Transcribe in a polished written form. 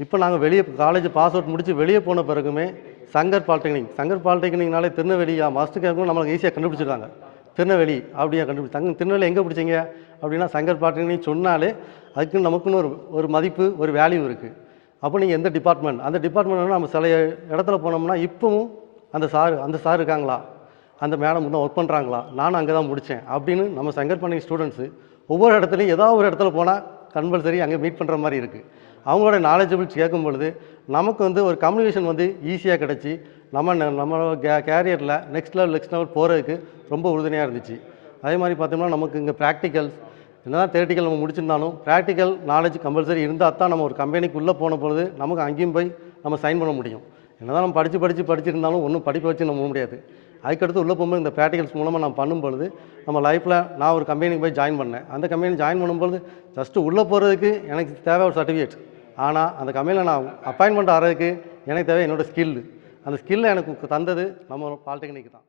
இப்போ நாங்கள் வெளியே காலேஜ் பாஸ் அவுட் முடிச்சு வெளியே போன பிறகுமே சங்கர் பாலிடெக்னிக்னாலே திருநெல்வேலியா மஸ்ட்டு கேட்கணும் நம்மளுக்கு ஈஸியாக கண்டுபிடிச்சிருக்காங்க. திருநெல்வேலி அப்படியா கண்டுபிடிச்சாங்க. திருநெல்வேலி எங்கே பிடிச்சிங்க அப்படின்னா சங்கர் பாலிடெக்னிக் சொன்னாலே அதுக்கு நமக்குன்னு ஒரு மதிப்பு ஒரு வேல்யூ இருக்குது. அப்போ நீங்கள் எந்த டிபார்ட்மெண்ட் அந்த டிபார்ட்மெண்ட் நம்ம சில இடத்துல போனோம்னா இப்போவும் அந்த சார் இருக்காங்களா, அந்த மேடம் இன்னும் ஒர்க் பண்ணுறாங்களா, நானும் அங்கே தான் முடித்தேன் அப்படின்னு நம்ம சங்கர் பாலிடெக்னிக் ஸ்டூடெண்ட்ஸு ஒவ்வொரு இடத்துலையும் ஏதாவது ஒரு இடத்துல போனால் கம்பல்சரி அங்கே மீட் பண்ணுற மாதிரி இருக்குது. அவங்களோட நாலேஜபிள்ஸ் கேட்கும் பொழுது நமக்கு ஒரு கம்யூனிகேஷன் ஈஸியாக கிடச்சி நம்ம கேரியரில் நெக்ஸ்ட் லெவல் போகிறதுக்கு ரொம்ப உறுதுணையாக இருந்துச்சு. அதே மாதிரி பார்த்தோம்னா நமக்கு இங்கே ப்ராக்டிக்கல்ஸ் என்ன தான் தியரிட்டிக்கல் நம்ம முடிச்சிருந்தாலும் ப்ராக்டிக்கல் நாலேஜ் கம்பல்சரி இருந்தால் தான் நம்ம ஒரு கம்பெனிக்கு உள்ளே போன பொழுது நமக்கு அங்கேயும் போய் நம்ம சைன் பண்ண முடியும். என்ன தான் நம்ம படிச்சிருந்தாலும் ஒன்றும் படிப்பை வச்சு நம்ம முடியாது. அதுக்கடுத்து உள்ளே போகும்போது இந்த ப்ராக்டிகல்ஸ் மூலமாக நான் பண்ணும்பொழுது நம்ம லைஃப்பில் நான் ஒரு கம்பெனிக்கு போய் ஜாயின் பண்ணேன். அந்த கம்பெனி ஜாயின் பண்ணும்பொழுது ஜஸ்ட்டு உள்ளே போகிறதுக்கு எனக்கு தேவை ஒரு சர்டிஃபிகேட். ஆனால் அந்த கம்பெனியில் நான் அப்பாயின்மெண்ட் ஆகிறதுக்கு எனக்கு தேவை என்னோடய ஸ்கில்லு. அந்த ஸ்கில்லை எனக்கு தந்தது நம்ம பாலிடெக்னிக் தான்.